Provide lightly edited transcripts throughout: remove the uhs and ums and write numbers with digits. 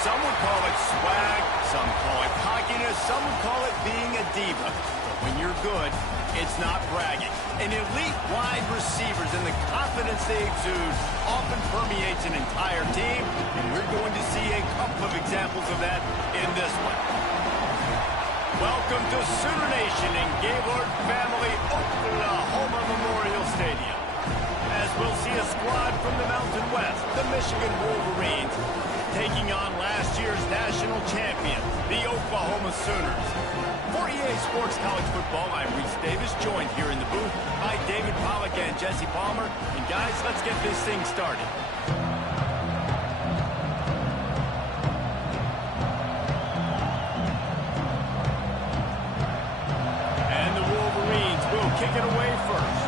Some would call it swag, some call it cockiness, some would call it being a diva. But when you're good, it's not bragging. An elite wide receivers and the confidence they exude often permeates an entire team, and we're going to see a couple of examples of that in this one. Welcome to Sooner Nation in Gaylord Family Oklahoma Memorial Stadium. As we'll see a squad from the Mountain West, the Michigan Wolverines, taking on last year's national champion, the Oklahoma Sooners. For EA Sports College Football, I'm Reese Davis, joined here in the booth by David Pollack and Jesse Palmer. And guys, let's get this thing started. And the Wolverines will kick it away first.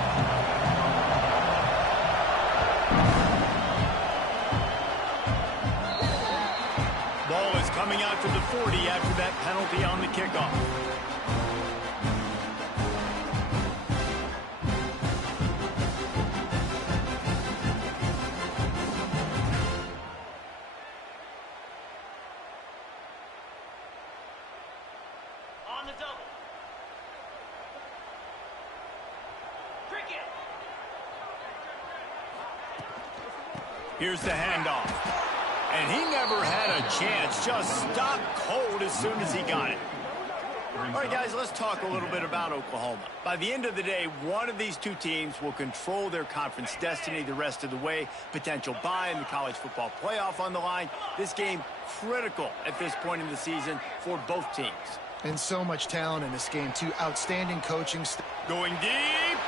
Ball is coming out to the 40 after that penalty on the kickoff. On the double. Cricket. Here's the handoff. And he never had a chance, just stopped cold as soon as he got it. All right, guys, let's talk a little bit about Oklahoma. By the end of the day, one of these two teams will control their conference destiny the rest of the way. Potential bye in the college football playoff on the line. This game critical at this point in the season for both teams. And so much talent in this game, too. Outstanding coaching. Going deep.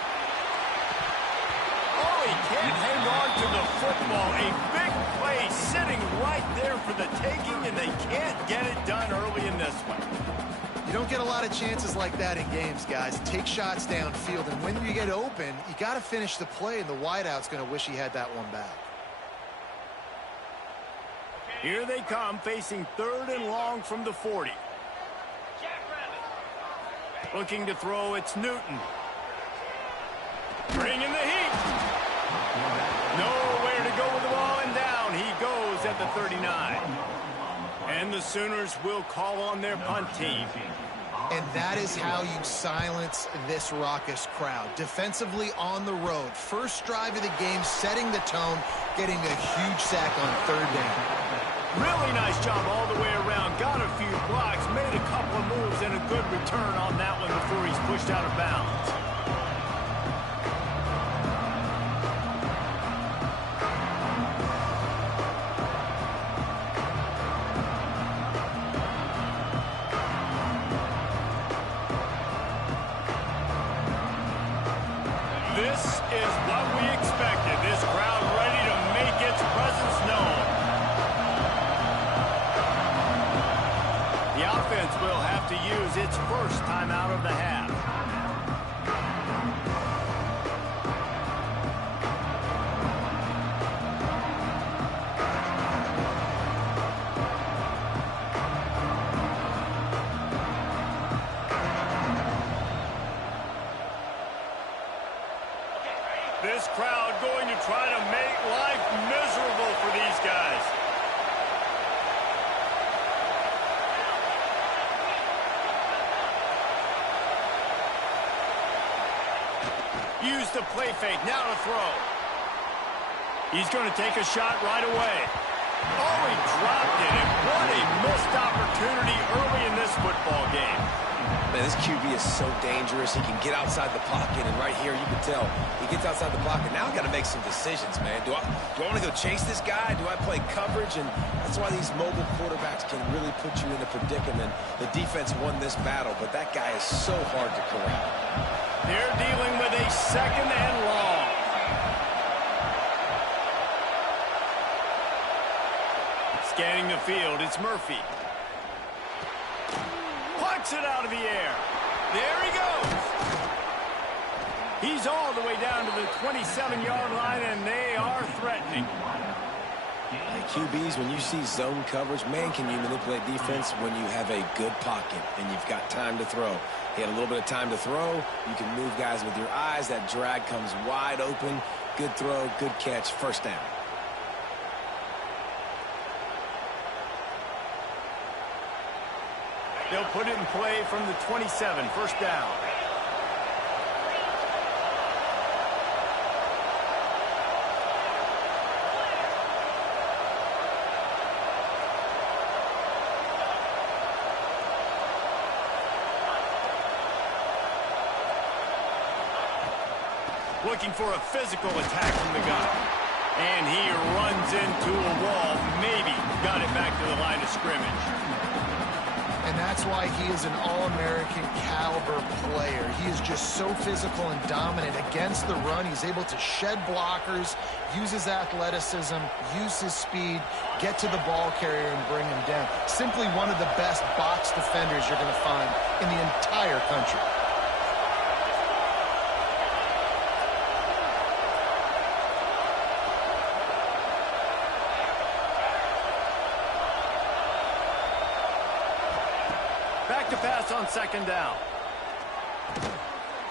Oh, he can't hang on to the football. A big play sitting right there for the taking, and they can't get it done early in this one. You don't get a lot of chances like that in games, guys. Take shots downfield, and when you get open, you got to finish the play, and the wideout's going to wish he had that one back. Here they come, facing 3rd and long from the 40. Looking to throw, it's Newton. Bringing the heat. Nowhere to go with the ball, and down he goes at the 39. And the Sooners will call on their punt team. And that is how you silence this raucous crowd. Defensively on the road. First drive of the game, setting the tone, getting a huge sack on 3rd down. Really nice job all the way around. Got a few blocks, made a couple of moves, and a good return on that one before he's pushed out of bounds. This is what we expected. This crowd ready to make its presence known. The offense will have to use its first timeout of the half. This crowd going to try to make life miserable for these guys. Use the play fake, now to throw. He's going to take a shot right away. Oh, he dropped it, and what a missed opportunity early in this football game. Man, this QB is so dangerous. He can get outside the pocket, and right here you can tell he gets outside the pocket. Now I got to make some decisions, man. Do I want to go chase this guy? Do I play coverage? And that's why these mobile quarterbacks can really put you in a predicament. The defense won this battle, but that guy is so hard to corral. They're dealing with a 2nd and long. Scanning the field, it's Murphy. Plucks it out of the air. There he goes. He's all the way down to the 27-yard line, and they are threatening. QBs, when you see zone coverage, man, can you manipulate defense when you have a good pocket and you've got time to throw. He had a little bit of time to throw. You can move guys with your eyes. That drag comes wide open. Good throw, good catch, 1st down. They'll put it in play from the 27, first down. Looking for a physical attack from the gun. And he runs into a wall. Maybe got it back to the line of scrimmage. And that's why he is an All-American caliber player. He is just so physical and dominant against the run. He's able to shed blockers, use his athleticism, use his speed, get to the ball carrier and bring him down. Simply one of the best box defenders you're going to find in the entire country. Back to pass on second down.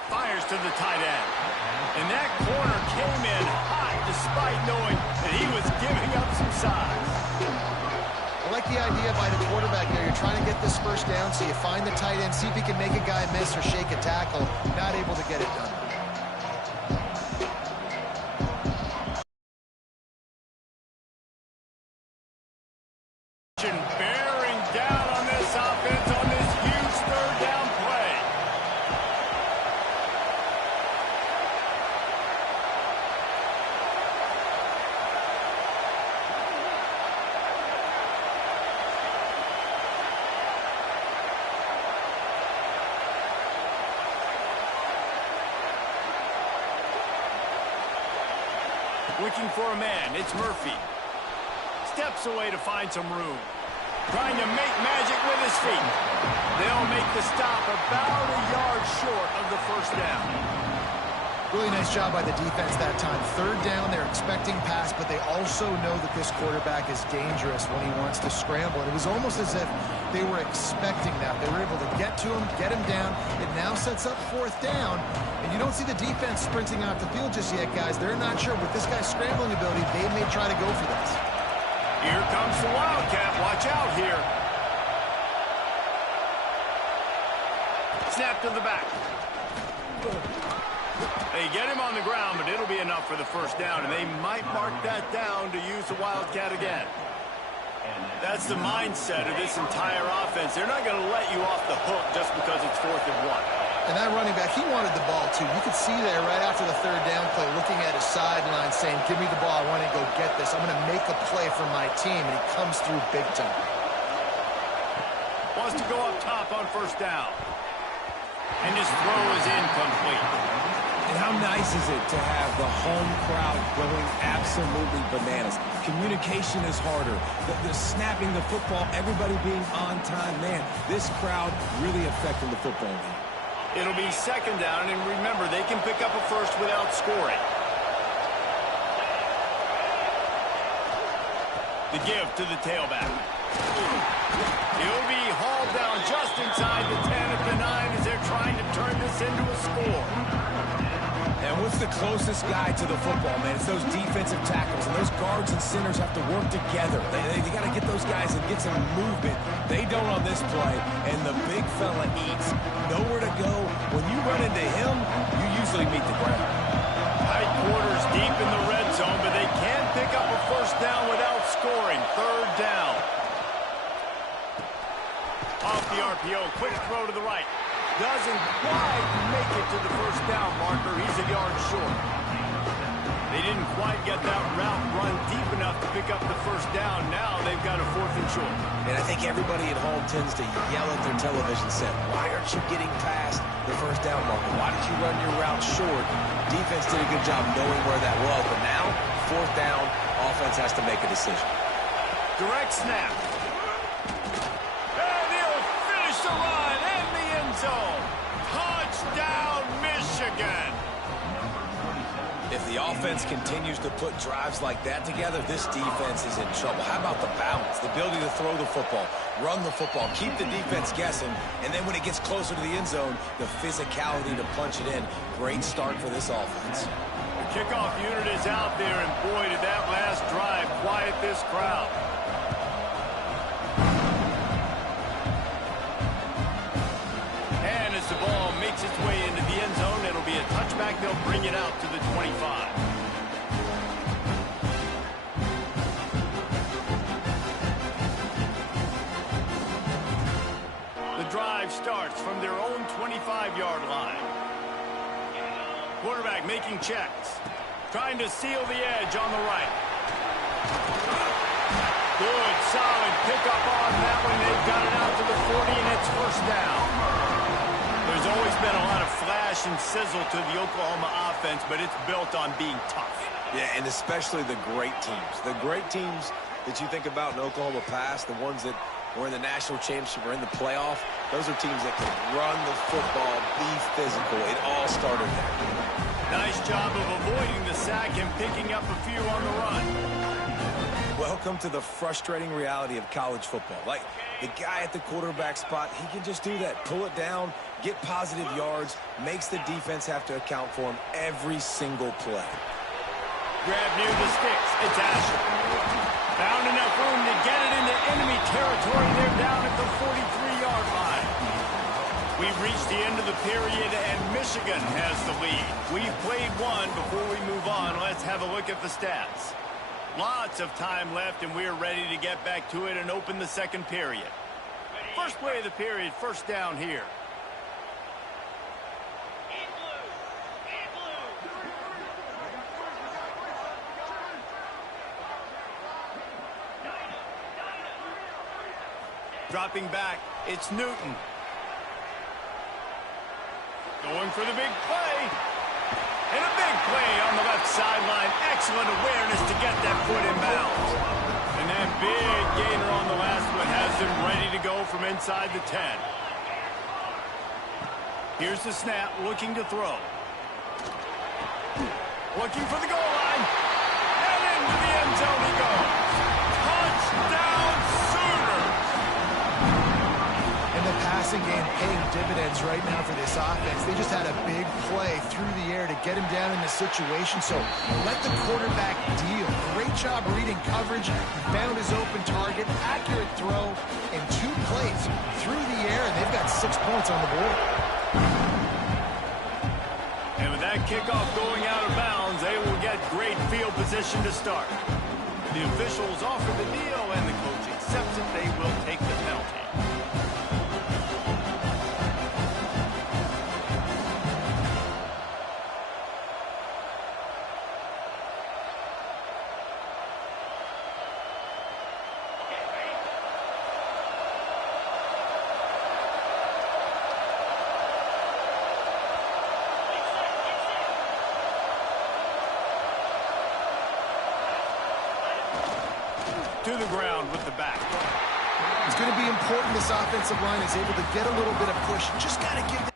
Fires to the tight end. And that corner came in hot despite knowing that he was giving up some size. I like the idea by the quarterback there. You're trying to get this first down, so you find the tight end, see if he can make a guy miss or shake a tackle. Not able to get it done. Bearing down on this offense on this huge third down play. Looking for a man, it's Murphy. Steps away to find some room. Trying to make magic with his feet. They'll make the stop about a yard short of the first down. Really nice job by the defense that time. Third down, they're expecting pass, but they also know that this quarterback is dangerous when he wants to scramble. And it was almost as if they were expecting that. They were able to get to him, get him down. It now sets up fourth down. And you don't see the defense sprinting off the field just yet, guys. They're not sure. With this guy's scrambling ability, they may try to go for this. Here comes the Wildcat. Watch out here. Snap to the back. They get him on the ground, but it'll be enough for the first down, and they might mark that down to use the Wildcat again. That's the mindset of this entire offense. They're not going to let you off the hook just because it's 4th and 1. And that running back, he wanted the ball, too. You could see there right after the third down play, looking at his sideline, saying, give me the ball. I want to go get this. I'm going to make a play for my team. And he comes through big time. Wants to go up top on first down. And his throw is incomplete. And how nice is it to have the home crowd going absolutely bananas? Communication is harder. The snapping the football, everybody being on time. Man, this crowd really affecting the football game. It'll be second down, and remember, they can pick up a first without scoring. The give to the tailback. He'll be hauled down just inside the 10 at the 9 as they're trying to turn this into a score. And what's the closest guy to the football, man? It's those defensive tackles, and those guards and centers have to work together. They got to get those guys and get some movement. They don't on this play, and the big fella eats. Nowhere to go. When you run into him, you usually meet the ground. Tight quarters deep in the red zone, but they can pick up a first down without scoring. Third down. Off the RPO, quick throw to the right. Doesn't quite make it to the first down marker. He's a yard short. They didn't quite get that route run deep enough to pick up the first down. Now they've got a 4th and short. And I think everybody at home tends to yell at their television set, why aren't you getting past the first down marker? Why did you run your route short? Defense did a good job knowing where that was, but now, 4th down, offense has to make a decision. Direct snap. And he'll finish the run in the end zone. Touchdown, Michigan. If the offense continues to put drives like that together, this defense is in trouble. How about the balance, the ability to throw the football, run the football, keep the defense guessing, and then when it gets closer to the end zone, the physicality to punch it in. Great start for this offense. The kickoff unit is out there, and boy, did that last drive quiet this crowd. way into the end zone. It'll be a touchback. They'll bring it out to the 25. The drive starts from their own 25-yard line. Quarterback making checks. Trying to seal the edge on the right. Good, solid pickup on that one. They've got it out to the 40, and it's first down. There's always been a lot of flash and sizzle to the Oklahoma offense, but it's built on being tough. Yeah, and especially the great teams. The great teams that you think about in Oklahoma past, the ones that were in the national championship or in the playoff, those are teams that can run the football, be physical. It all started there. Nice job of avoiding the sack and picking up a few on the run. Welcome to the frustrating reality of college football. Like, the guy at the quarterback spot, he can just do that. Pull it down, get positive yards, makes the defense have to account for him every single play. Grab near the sticks. It's Asher. Found enough room to get it into enemy territory. They're down at the 43-yard line. We've reached the end of the period, and Michigan has the lead. We've played one. Before we move on, let's have a look at the stats. Lots of time left, and we're ready to get back to it and open the second period. First play of the period, first down here. Dropping back, it's Newton. Going for the big play. And a big play on the left sideline. Excellent awareness to get that foot in bounds. And that big gainer on the last one has him ready to go from inside the 10. Here's the snap, looking to throw. Looking for the goal line. And into the end zone he goes. Touchdown Sooners! And the passing game paying dividends right now for this offense. They just had a big play through the air to get him down in the situation. So let the quarterback deal. Great job reading coverage. He found his open target. Accurate throw in 2 plays through the air. And they've got 6 points on the board. And with that kickoff going out of bounds, they will get great field position to start. The officials offer the deal, and the coach accepts it. They will take the penalty. To the ground with the back. It's going to be important this offensive line is able to get a little bit of push. Just got to give them.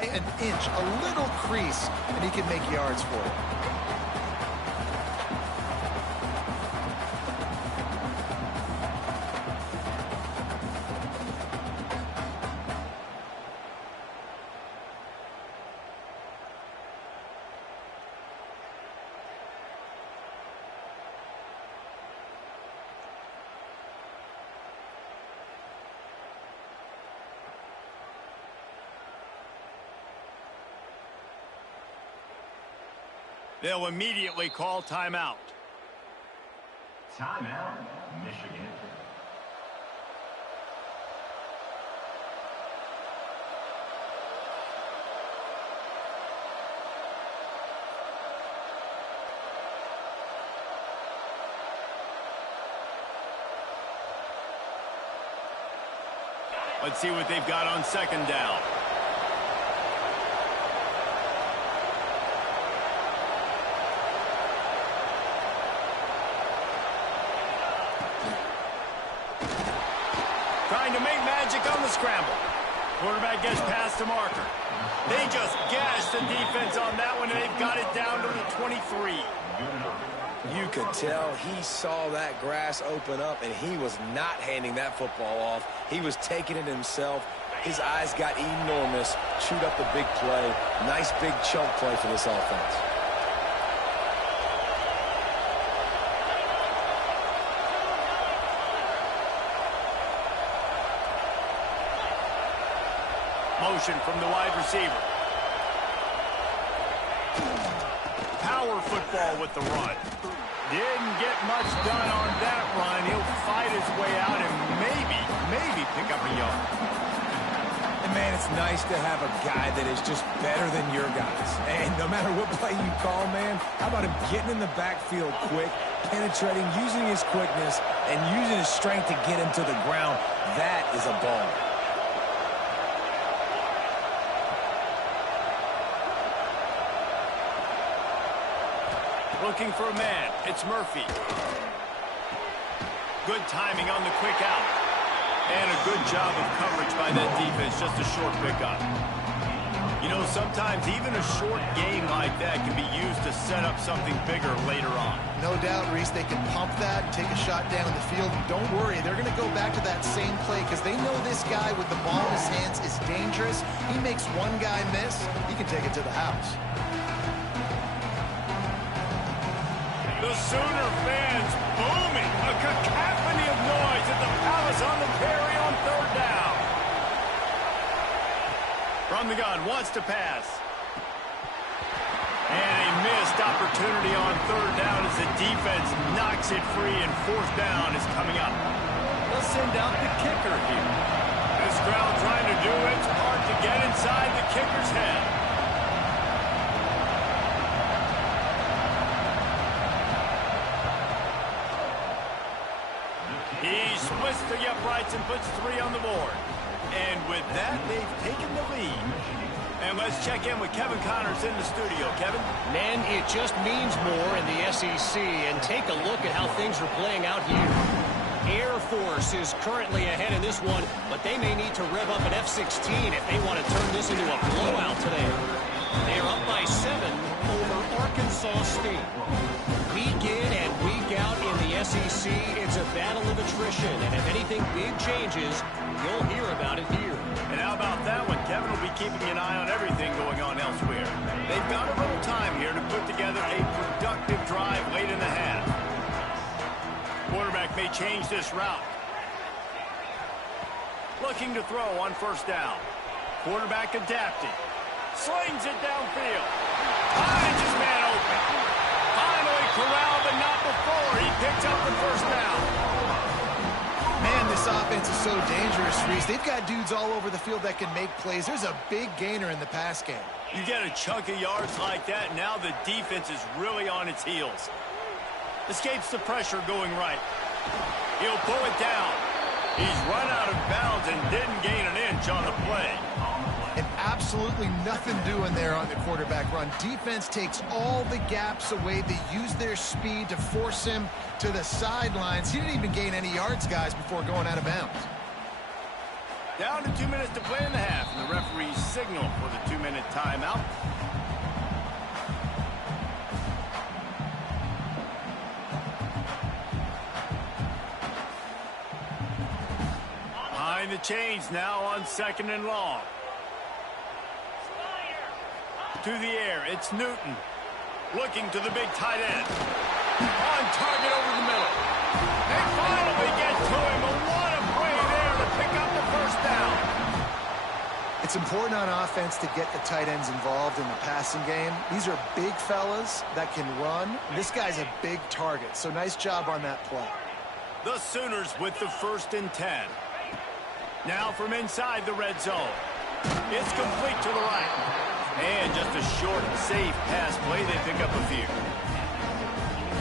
An inch, a little crease, and he can make yards for it. They'll immediately call timeout. Timeout, Michigan. Let's see what they've got on second down. Trying to make magic on the scramble. Quarterback gets past the marker. They just gashed the defense on that one, and they've got it down to the 23. You could tell he saw that grass open up, and he was not handing that football off. He was taking it himself. His eyes got enormous, chewed up the big play. Nice big chunk play for this offense. Motion from the wide receiver. Power football with the run. Didn't get much done on that run. He'll fight his way out and maybe pick up a yard. And, man, it's nice to have a guy that is just better than your guys. And no matter what play you call, man, how about him getting in the backfield quick, penetrating, using his quickness, and using his strength to get him to the ground? That is a ball. Looking for a man. It's Murphy. Good timing on the quick out. And a good job of coverage by that defense. Just a short pickup. You know, sometimes even a short game like that can be used to set up something bigger later on. No doubt, Reese, they can pump that, take a shot down the field. And don't worry, they're going to go back to that same play because they know this guy with the ball in his hands is dangerous. He makes one guy miss, he can take it to the house. The Sooner fans booming. A cacophony of noise at the Palace on the Prairie on third down. From the gun, wants to pass. And a missed opportunity on third down as the defense knocks it free, and fourth down is coming up. They'll send out the kicker here. This crowd trying to do its part to get inside the kicker's head. He splits the uprights and puts 3 on the board. And with that, they've taken the lead. And let's check in with Kevin Connors in the studio. Kevin? Man, it just means more in the SEC. And take a look at how things are playing out here. Air Force is currently ahead in this one, but they may need to rev up an F-16 if they want to turn this into a blowout today. They are up by 7 over Arkansas State. Week in and week out in the SEC, it's a battle of attrition. And if anything big changes, you'll hear about it here. And how about that one? Kevin will be keeping an eye on everything going on elsewhere. They've got a little time here to put together a productive drive late in the half. Quarterback may change this route. Looking to throw on first down. Quarterback adapting. Slings it downfield. Finds his man open. Finally corralled, but not before. He picks up the first down. Man, this offense is so dangerous, Reese. They've got dudes all over the field that can make plays. There's a big gainer in the pass game. You get a chunk of yards like that, now the defense is really on its heels. Escapes the pressure going right. He'll pull it down. He's run out of bounds and didn't gain an inch on the play. And absolutely nothing doing there on the quarterback run. Defense takes all the gaps away. They use their speed to force him to the sidelines. He didn't even gain any yards, guys, before going out of bounds. Down to 2 minutes to play in the half, and the referee's signal for the 2-minute timeout. Behind the chains now on second and long. To the air, it's Newton. Looking to the big tight end. On target over the middle. They finally get to him, but what a play there to pick up the first down. It's important on offense to get the tight ends involved in the passing game. These are big fellas that can run. This guy's a big target, so nice job on that play. The Sooners with the 1st and 10. Now from inside the red zone. It's complete to the right. And just a short, safe pass play. They pick up a few.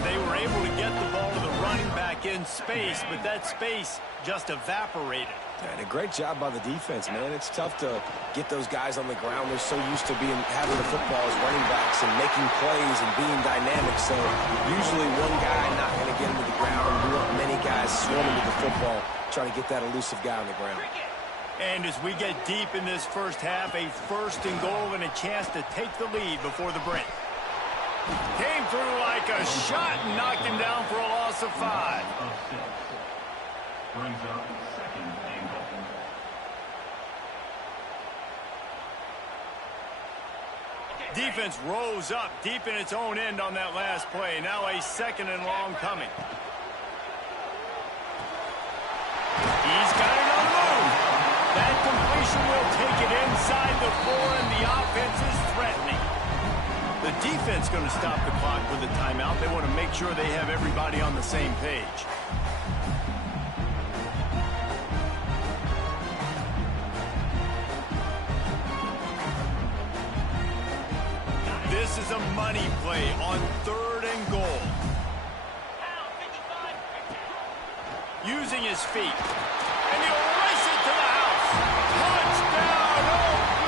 They were able to get the ball to the running back in space, but that space just evaporated. And a great job by the defense, man. It's tough to get those guys on the ground. They're so used to having the football as running backs and making plays and being dynamic. So usually one guy not going to get him to the ground. We want many guys swarming to the football, trying to get that elusive guy on the ground. And as we get deep in this first half, a first and goal and a chance to take the lead before the break. Came through like a shot and knocked him down for a loss of 5. Brings up second and goal. Defense rose up deep in its own end on that last play. Now a second and long coming. He's got it on the move. That completion will take it inside the 4, and the offense is threatening. The defense going to stop the clock with a timeout. They want to make sure they have everybody on the same page. This is a money play on 3rd and goal. Using his feet. And he'll race it to the house. Touchdown,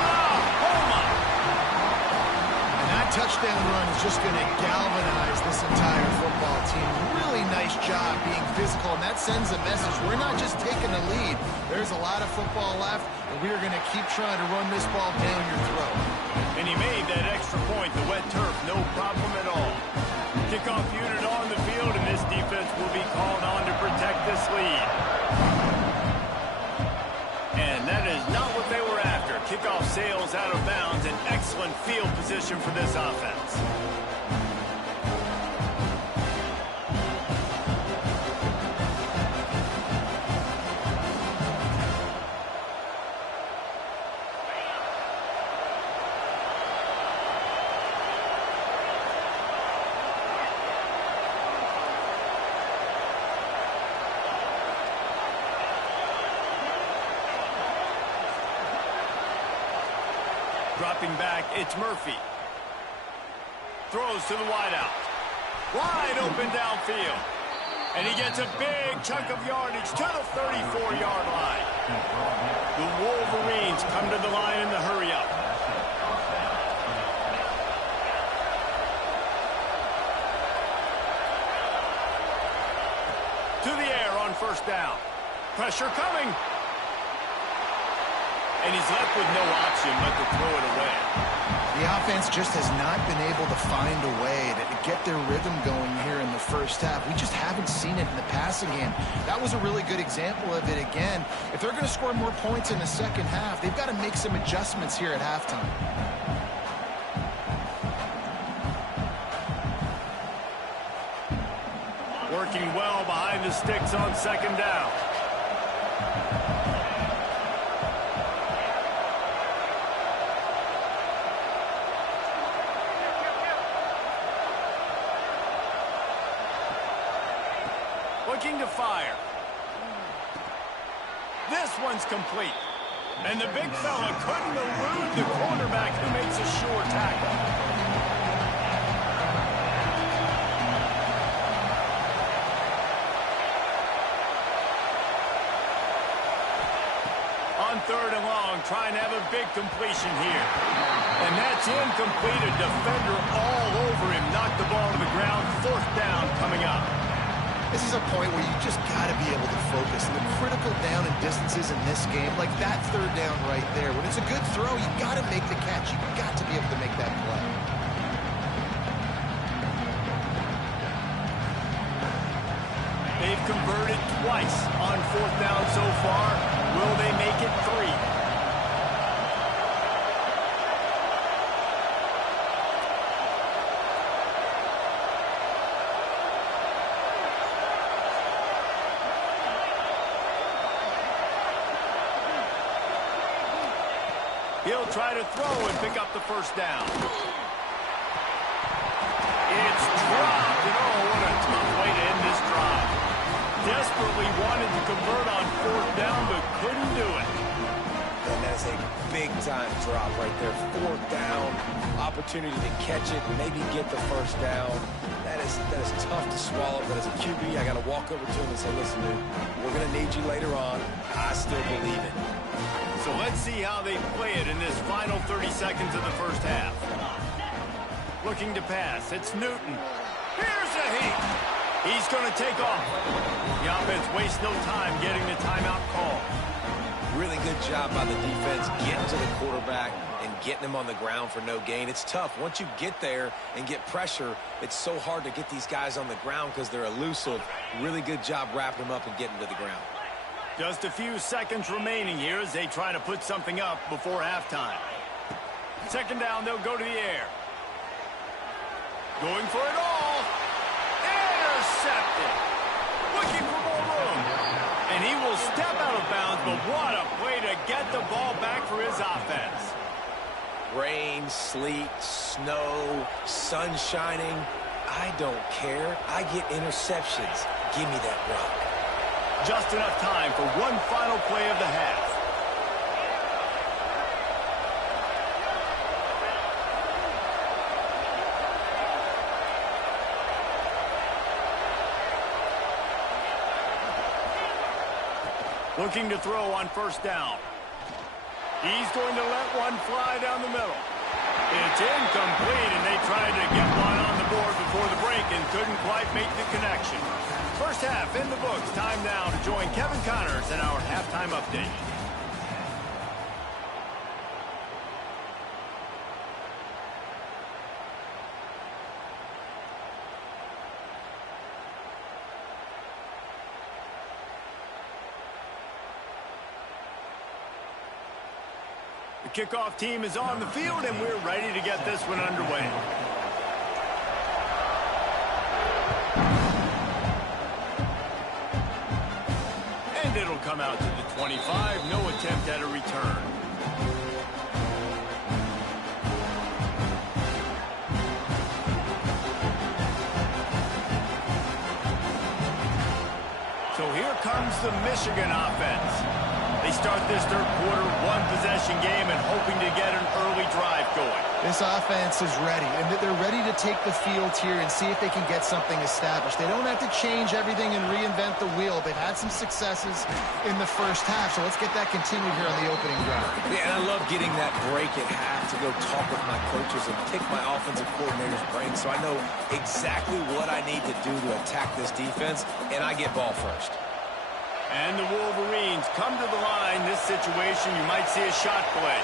Oklahoma! And that touchdown run is just going to galvanize this entire football team. Really nice job being physical, and that sends a message. We're not just taking the lead. There's a lot of football left, and we are going to keep trying to run this ball down your throat. And he made that extra point, the wet turf, no problem at all. Kickoff unit on the field, and this defense will be called on to protect this lead. And that is not what they were after. Kickoff sails out of bounds, an excellent field position for this offense. Dropping back, it's Murphy. Throws to the wideout. Wide open downfield. And he gets a big chunk of yardage to the 34-yard line. The Wolverines come to the line in the hurry-up. To the air on 1st down. Pressure coming. And he's left with no option but to throw it away. The offense just has not been able to find a way to get their rhythm going here in the first half. We just haven't seen it in the passing game. That was a really good example of it again. If they're going to score more points in the second half, they've got to make some adjustments here at halftime. Working well behind the sticks on 2nd down. Looking to fire. This one's complete. And the big fella couldn't elude the quarterback who makes a sure tackle. On 3rd and long, trying to have a big completion here. And that's incomplete. A defender all over him. Knocked the ball to the ground. 4th down coming up. This is a point where you just got to be able to focus. The critical down and distances in this game, like that 3rd down right there. When it's a good throw, you got to make the catch. You got to be able to make that play. They've converted twice on 4th down so far. Will they make it 3? He'll try to throw and pick up the 1st down. It's dropped, and oh, what a tough way to end this drive. Desperately wanted to convert on 4th down, but couldn't do it. And that's a big-time drop right there. 4th down, opportunity to catch it, maybe get the 1st down. That that is tough to swallow, but as a QB, I got to walk over to him and say, listen, dude, we're going to need you later on. I still believe it. So let's see how they play it in this final 30 seconds of the first half. Looking to pass. It's Newton. Here's a heat. He's going to take off. The offense wastes no time getting the timeout call. Really good job by the defense getting to the quarterback and getting him on the ground for no gain. It's tough. Once you get there and get pressure, it's so hard to get these guys on the ground because they're elusive. Really good job wrapping them up and getting to the ground. Just a few seconds remaining here as they try to put something up before halftime. Second down, they'll go to the air. Going for it all. Intercepted. Looking for more room. And he will step out of bounds, but what a play to get the ball back for his offense. Rain, sleet, snow, sun shining. I don't care. I get interceptions. Give me that rock. Just enough time for one final play of the half. Looking to throw on first down. He's going to let one fly down the middle. It's incomplete, and they tried to get one on the board before the break and couldn't quite make the connection. First half in the books. Time now to join Kevin Connors in our halftime update. The kickoff team is on the field, and we're ready to get this one underway. And it'll come out to the 25. No attempt at a return. So here comes the Michigan offense. They start this third quarter, one-possession game, and hoping to get an early drive going. This offense is ready, and they're ready to take the field here and see if they can get something established. They don't have to change everything and reinvent the wheel. They've had some successes in the first half, so let's get that continued here on the opening drive. Yeah, and I love getting that break at half to go talk with my coaches and pick my offensive coordinator's brain so I know exactly what I need to do to attack this defense, and I get ball first. And the Wolverines come to the line. This situation, you might see a shot play.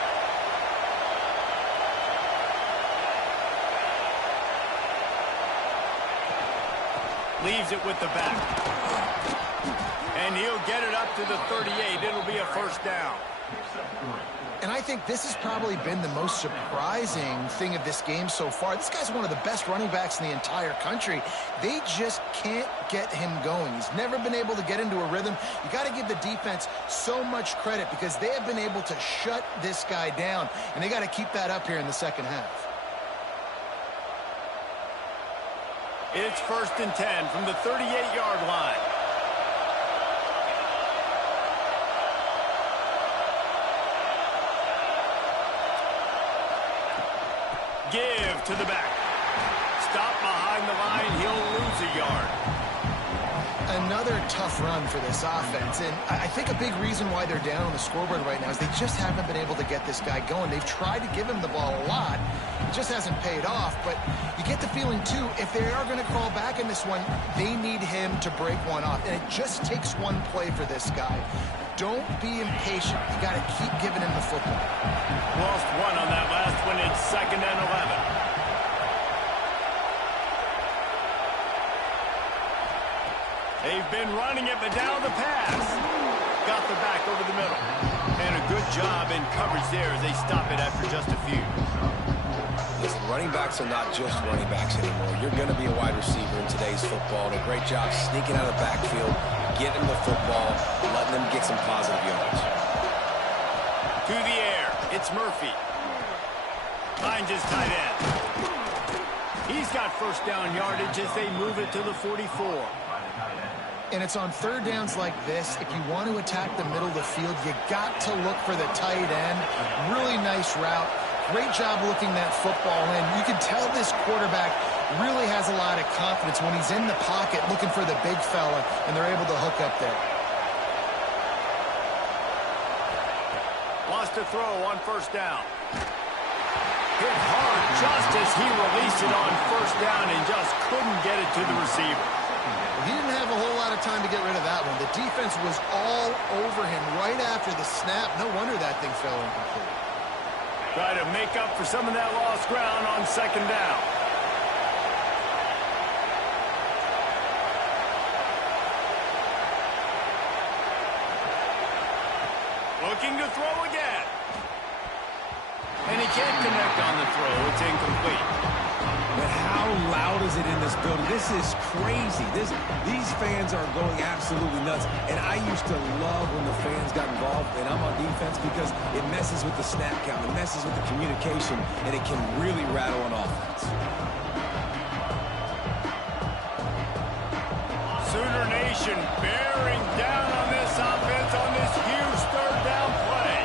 Leaves it with the back. And he'll get it up to the 38. It'll be a first down. And I think this has probably been the most surprising thing of this game so far. This guy's one of the best running backs in the entire country. They just can't get him going. He's never been able to get into a rhythm. You got to give the defense so much credit because they have been able to shut this guy down, and they got to keep that up here in the second half. It's 1st and 10 from the 38-yard line. Give to the back. Stop behind the line. He'll lose a yard. Another tough run for this offense, and I think a big reason why they're down on the scoreboard right now is they just haven't been able to get this guy going. They've tried to give him the ball a lot. It just hasn't paid off, but you get the feeling, too, if they are going to crawl back in this one, they need him to break one off, and it just takes one play for this guy. Don't be impatient. You got to keep giving him the football. Lost one on that last one. It's 2nd and 11. They've been running it, but down the pass. Got the back over the middle. And a good job in coverage there as they stop it after just a few. Listen, running backs are not just running backs anymore. You're going to be a wide receiver in today's football. And a great job sneaking out of the backfield, getting them the football, letting them get some positive yards. To the air, it's Murphy. Finds his tight end. He's got first down yardage as they move it to the 44. And it's on third downs like this. If you want to attack the middle of the field, you got to look for the tight end. Really nice route. Great job looking that football in. You can tell this quarterback really has a lot of confidence when he's in the pocket looking for the big fella, and they're able to hook up there. Wants to throw on first down. Hit hard just as he released it on first down and just couldn't get it to the receiver. He didn't have a whole lot of time to get rid of that one. The defense was all over him right after the snap. No wonder that thing fell incomplete. Try to make up for some of that lost ground on second down. Looking to throw again. And he can't connect on the throw. It's incomplete. But how loud is it in this building? This is crazy. These fans are going absolutely nuts. And I used to love when the fans got involved, and I'm on defense, because it messes with the snap count, it messes with the communication, and it can really rattle an offense. Sooner Nation bearing down on this offense on this huge third down play.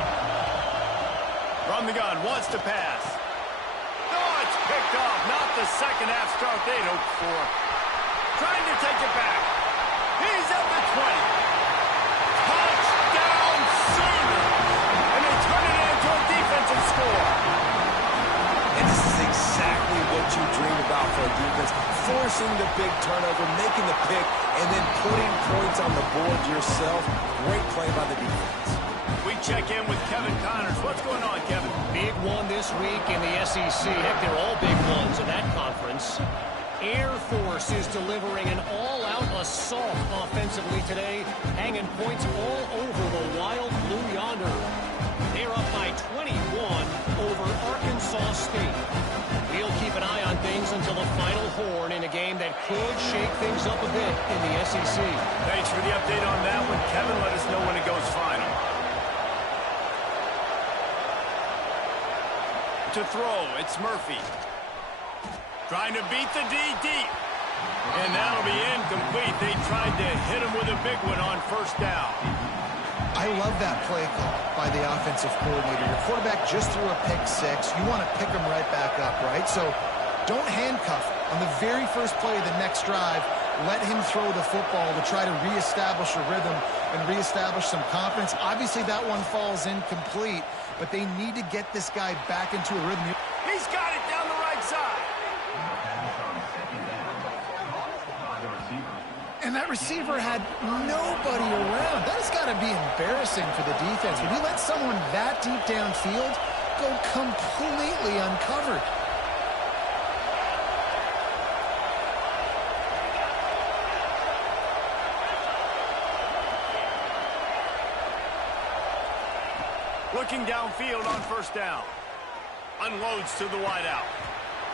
From the gun, wants to pass. Oh, it's picked off. Not the second half start they'd hoped for. Trying to take it back. He's at the 20. Touchdown Sooners! And they turn it into a defensive score. And this is exactly what you dream about for a defense. Forcing the big turnover, making the pick, and then putting points on the board yourself. Great play by the defense. We check in with Kevin Connors. What's going on, Kevin? Big one this week in the SEC. Heck, they're all big ones in that conference. Air Force is delivering an all-out assault offensively today, hanging points all over the Wild Blue Yonder. They're up by 21 over Arkansas State. We'll keep an eye on things until the final horn in a game that could shake things up a bit in the SEC. Thanks for the update on that one, Kevin. Let us know when it goes final. To throw, it's Murphy. Trying to beat the D deep. And that'll be incomplete. They tried to hit him with a big one on first down. I love that play call by the offensive coordinator. Your quarterback just threw a pick six. You want to pick him right back up, right? So don't handcuff him. On the very first play of the next drive, let him throw the football to try to reestablish a rhythm and reestablish some confidence. Obviously, that one falls incomplete, but they need to get this guy back into a rhythm. He's got it down the right side. And that receiver had nobody around. That has got to be embarrassing for the defense. When you let someone that deep downfield go completely uncovered. Looking downfield on first down. Unloads to the wideout.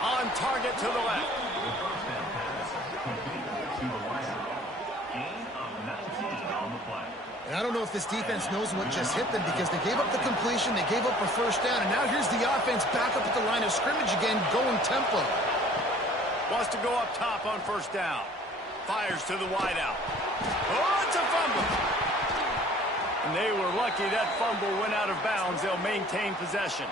On target to the left. And I don't know if this defense knows what just hit them, because they gave up the completion, they gave up a first down, and now here's the offense back up at the line of scrimmage again, going tempo. Wants to go up top on first down. Fires to the wideout. Oh, it's a fumble. And they were lucky that fumble went out of bounds. They'll maintain possession.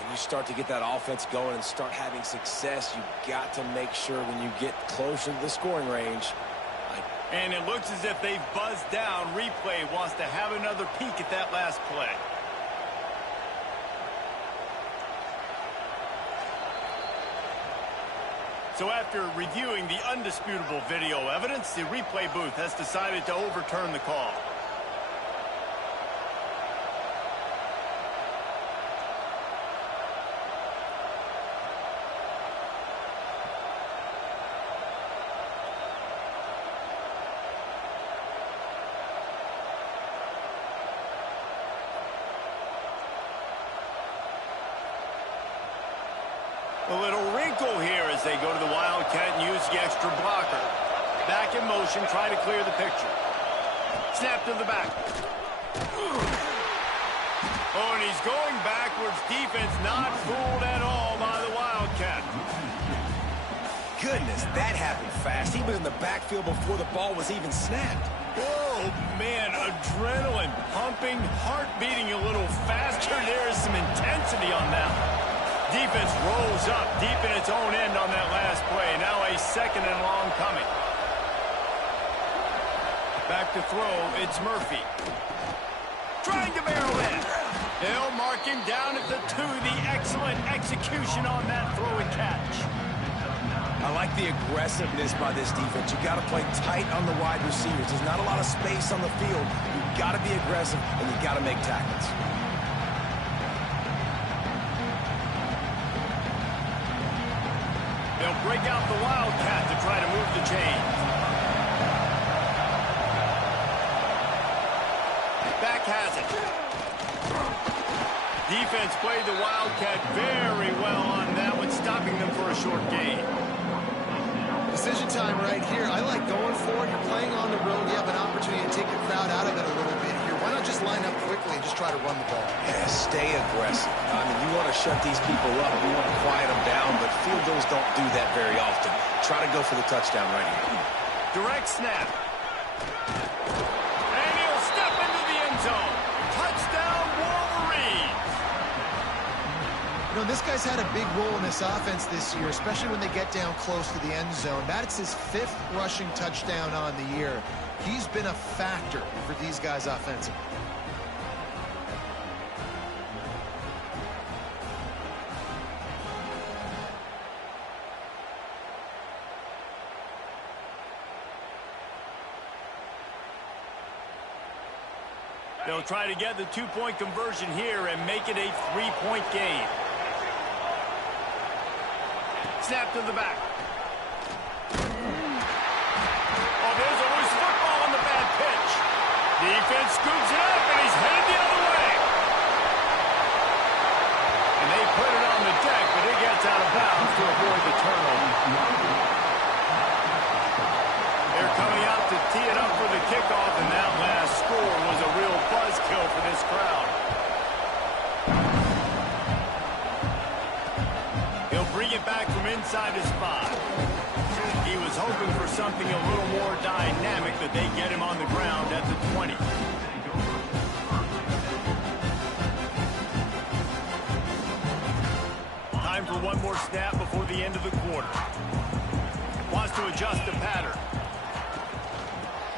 When you start to get that offense going and start having success, you've got to make sure when you get closer to the scoring range. And it looks as if they've buzzed down. Replay wants to have another peek at that last play. So after reviewing the undisputable video evidence, the replay booth has decided to overturn the call. A little wrinkle here as they go to the Wildcat and use the extra blocker. Back in motion, try to clear the picture. Snap to the back. Oh, and he's going backwards. Defense not fooled at all by the Wildcat. Goodness, that happened fast. He was in the backfield before the ball was even snapped. Oh, man, adrenaline pumping, heart beating a little faster. There is some intensity on that. Defense rolls up deep in its own end on that last play. Back to throw, it's Murphy. Trying to barrel in. They'll mark him down at the 2. The excellent execution on that throw and catch. I like the aggressiveness by this defense. You got to play tight on the wide receivers. There's not a lot of space on the field. You got to be aggressive, and you got to make tackles. They'll break out the Wildcat to try to move the chains. Back has it. Defense played the Wildcat very well on that one, stopping them for a short gain. Decision time right here. I like going for it. You're playing on the road. You have an opportunity to take the crowd out of it a little bit here. Why not just line up quickly and just try to run the ball? Yeah, stay aggressive. I mean, you want to shut these people up. You want to quiet them down, but field goals don't do that very often. Try to go for the touchdown right here. Direct snap. And he'll step into the end zone. Touchdown, Wolverines. You know, this guy's had a big role in this offense this year, especially when they get down close to the end zone. That's his 5th rushing touchdown on the year. He's been a factor for these guys offensively. They'll try to get the 2-point conversion here and make it a 3-point game. Snap to the back. Oh, there's a loose football on the bad pitch. Defense scoops it up, and he's headed the other way. And they put it on the deck, but it gets out of bounds to avoid the turnover. They're coming out to tee it up for the kickoff, and that last score was a real buzzkill for this crowd. He'll bring it back from inside his 5. He was hoping for something a little more dynamic, that they get him on the ground at the 20. Time for one more snap before the end of the quarter. Wants to adjust the pattern.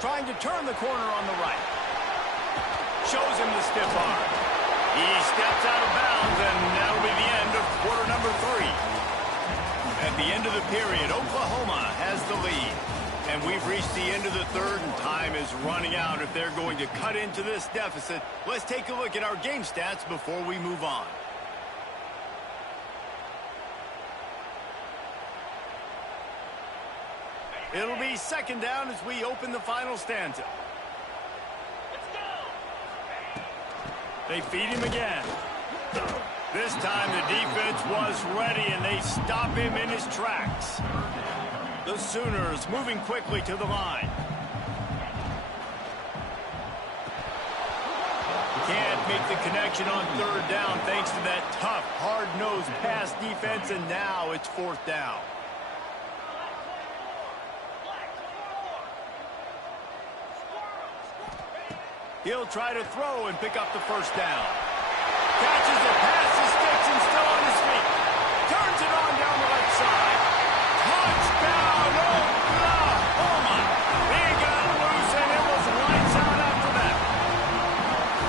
Trying to turn the corner on the right. Shows him the stiff arm. He steps out of bounds, and that'll be the end of quarter number 3. At the end of the period, Oklahoma has the lead. And we've reached the end of the 3rd, and time is running out if they're going to cut into this deficit. Let's take a look at our game stats before we move on. It'll be 2nd down as we open the final stanza. They feed him again. This time the defense was ready, and they stop him in his tracks. The Sooners moving quickly to the line. Can't make the connection on 3rd down thanks to that tough, hard-nosed pass defense, and now it's 4th down. He'll try to throw and pick up the 1st down. Catches the pass to Sticks and still on his feet. Turns it on down the left side. Touchdown, Oklahoma! He got loose, and it was lights out after that.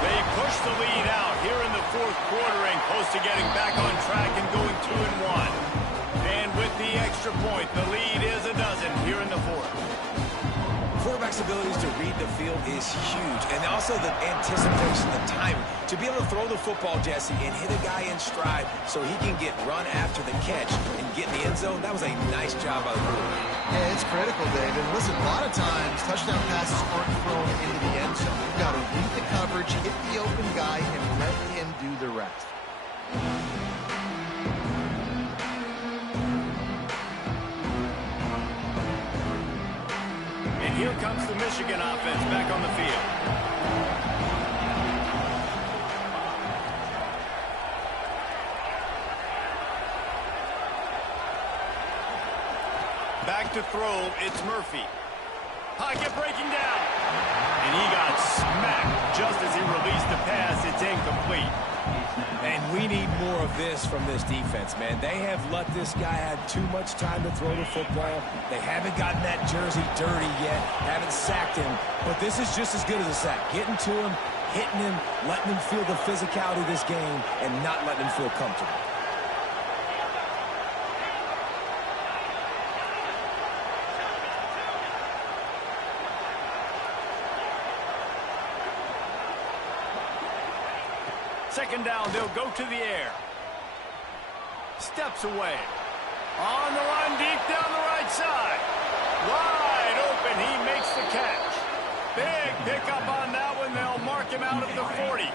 They push the lead out here in the 4th quarter and close to getting back on track and going 2-1. And with the extra point, the lead is a dozen here in the 4th. Quarterback's abilities to read the field is huge, and also the anticipation, the timing. To be able to throw the football, Jesse, and hit a guy in stride so he can get run after the catch and get in the end zone, that was a nice job by the quarterback. Yeah, it's critical, Dave. And listen, a lot of times, touchdown passes aren't thrown into the end zone. You've got to read the coverage, hit the open guy, and let him do the rest. And here comes the Michigan offense back on the field. Back to throw, it's Murphy. Pocket breaking down. And he got smacked just as he released the pass. It's incomplete. And we need more of this from this defense, man. They have let this guy have too much time to throw the football. They haven't gotten that jersey dirty yet, haven't sacked him. But this is just as good as a sack. Getting to him, hitting him, letting him feel the physicality of this game, and not letting him feel comfortable. Second down, they'll go to the air. Steps away. On the run, deep down the right side. Wide open, he makes the catch. Big pickup on that one. They'll mark him out at the 40.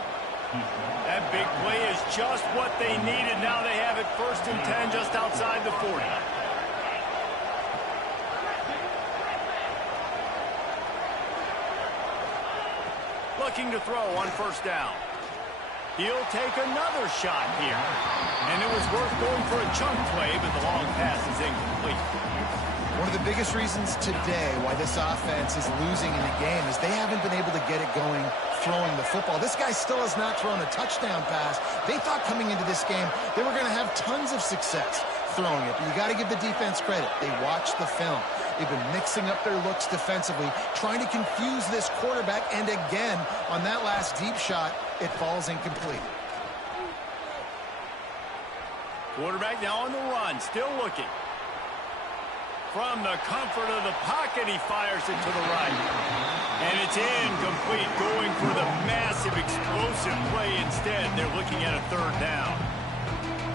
That big play is just what they needed. Now they have it 1st and 10 just outside the 40. Looking to throw on 1st down. He'll take another shot here. And it was worth going for a chunk play, but the long pass is incomplete. One of the biggest reasons today why this offense is losing in the game is they haven't been able to get it going throwing the football. This guy still has not thrown a touchdown pass. They thought coming into this game they were going to have tons of success throwing it. But you got to give the defense credit. They watched the film. They've been mixing up their looks defensively, trying to confuse this quarterback. And again, on that last deep shot, it falls incomplete. Quarterback now on the run, still looking. From the comfort of the pocket, he fires it to the right. And it's incomplete, going for the massive, explosive play instead. They're looking at a 3rd down.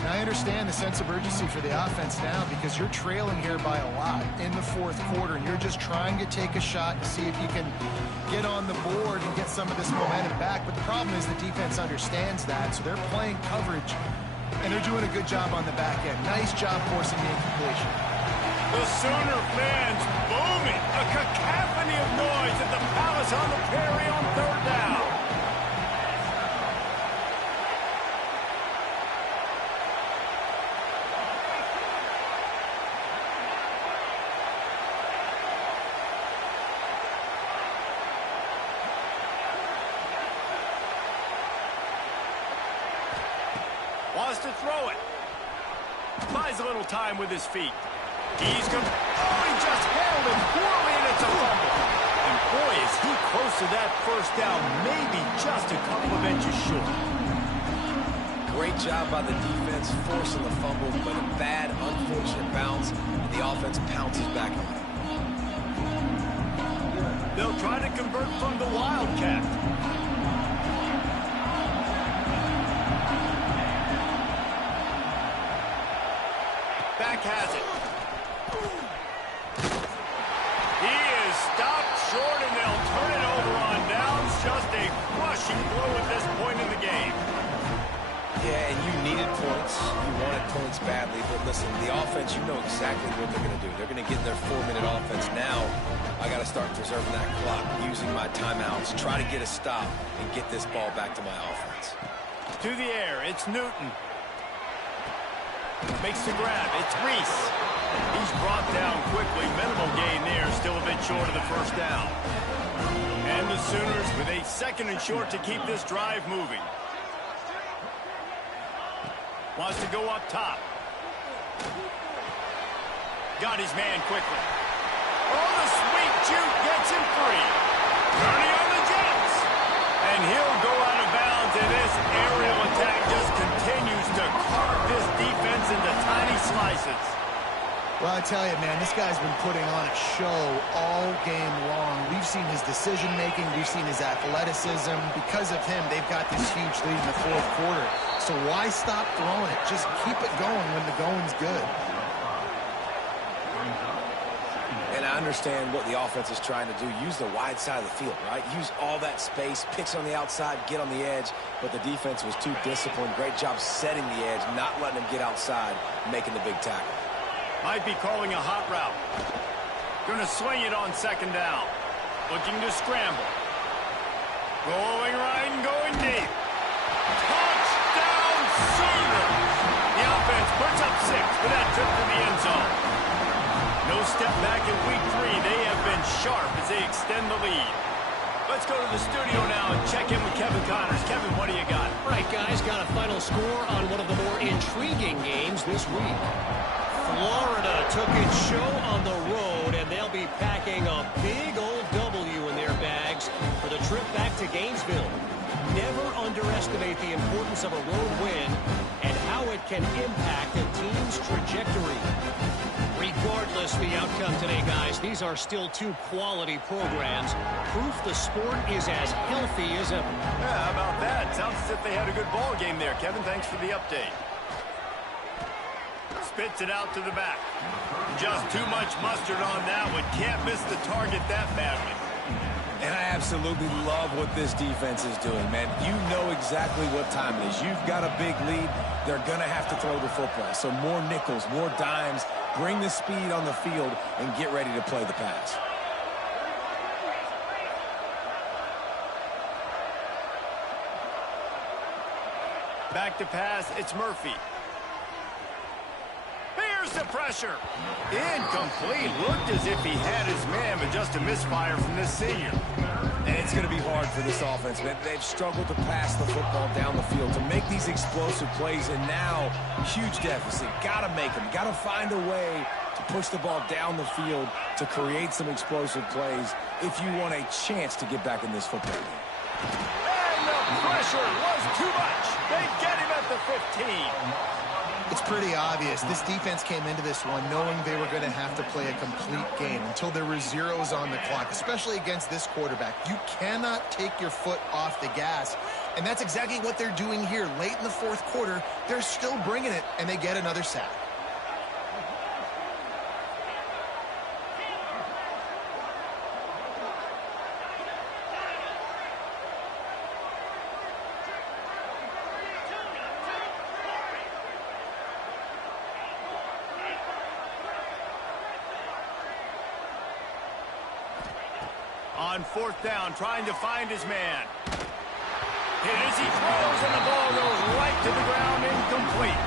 Now, I understand the sense of urgency for the offense now because you're trailing here by a lot in the 4th quarter, and you're just trying to take a shot to see if you can get on the board and get some of this momentum back. But the problem is the defense understands that, so they're playing coverage, and they're doing a good job on the back end. Nice job forcing the incompletion. The Sooner fans booming. A cacophony of noise at the Palace on the Prairie on 3rd down. Wants to throw it. Buys a little time with his feet. He's going. Oh, he just held it poorly, and it's a fumble. And boy, is he close to that 1st down, maybe just a couple of inches short. Great job by the defense forcing the fumble, but a bad, unfortunate bounce, and the offense pounces back on it. They'll try to convert from the Wildcat. Back has it. He is stopped short, and they'll turn it over on downs. Just a crushing blow at this point in the game. Yeah, and you needed points. You wanted points badly. But listen, the offense, you know exactly what they're going to do. They're going to get their 4-minute offense. Now, I got to start preserving that clock, using my timeouts, try to get a stop, and get this ball back to my offense. To the air, it's Newton. Makes the grab. It's Reese. He's brought down quickly. Minimal gain there. Still a bit short of the 1st down. And the Sooners with a 2nd and short to keep this drive moving. Wants to go up top. Got his man quickly. Oh, the sweet juke gets him free. Turning on the Jets. And he'll go out of bounds, and this aerial attack just continues to carve this defense into tiny slices. Well, I tell you, man, this guy's been putting on a show all game long. We've seen his decision-making. We've seen his athleticism. Because of him, they've got this huge lead in the 4th quarter. So why stop throwing it? Just keep it going when the going's good. And I understand what the offense is trying to do. Use the wide side of the field, right? Use all that space, picks on the outside, get on the edge. But the defense was too disciplined. Great job setting the edge, not letting them get outside, making the big tackle. Might be calling a hot route. Going to swing it on 2nd down. Looking to scramble. Going right and going deep. Touchdown Sooners! The offense puts up 6 for that trip to the end zone. No step back in week 3. They have been sharp as they extend the lead. Let's go to the studio now and check in with Kevin Connors. Kevin, what do you got? All right, guys, got a final score on one of the more intriguing games this week. Florida took its show on the road, and they'll be packing a big old W in their bags for the trip back to Gainesville. Never underestimate the importance of a road win and how it can impact a team's trajectory. Regardless the outcome today, guys, these are still two quality programs. Proof the sport is as healthy as ever. Yeah, how about that? Sounds as if they had a good ball game there. Kevin, thanks for the update. Spits it out to the back. Just too much mustard on that one. Can't miss the target that badly. And I absolutely love what this defense is doing, man. You know exactly what time it is. You've got a big lead. They're going to have to throw the football. So more nickels, more dimes. Bring the speed on the field and get ready to play the pass. Back to pass, it's Murphy. Here's the pressure. Incomplete. Looked as if he had his man, but just a misfire from this senior. And it's going to be hard for this offense, man. They've struggled to pass the football down the field, to make these explosive plays, and now, huge deficit. Got to make them. Got to find a way to push the ball down the field to create some explosive plays if you want a chance to get back in this football game. And the pressure was too much. They get him at the 15. It's pretty obvious. This defense came into this one knowing they were going to have to play a complete game until there were zeros on the clock, especially against this quarterback. You cannot take your foot off the gas, and that's exactly what they're doing here. Late in the fourth quarter, they're still bringing it, and they get another sack. On fourth down, trying to find his man. Hit as he throws, and the ball goes right to the ground, incomplete.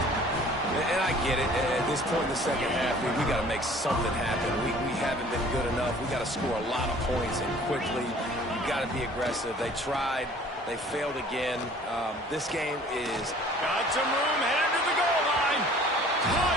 And I get it. At this point in the second half, we got to make something happen. We haven't been good enough. We got to score a lot of points and quickly. You got to be aggressive. They tried. They failed again. This game is... Got some room, headed to the goal line.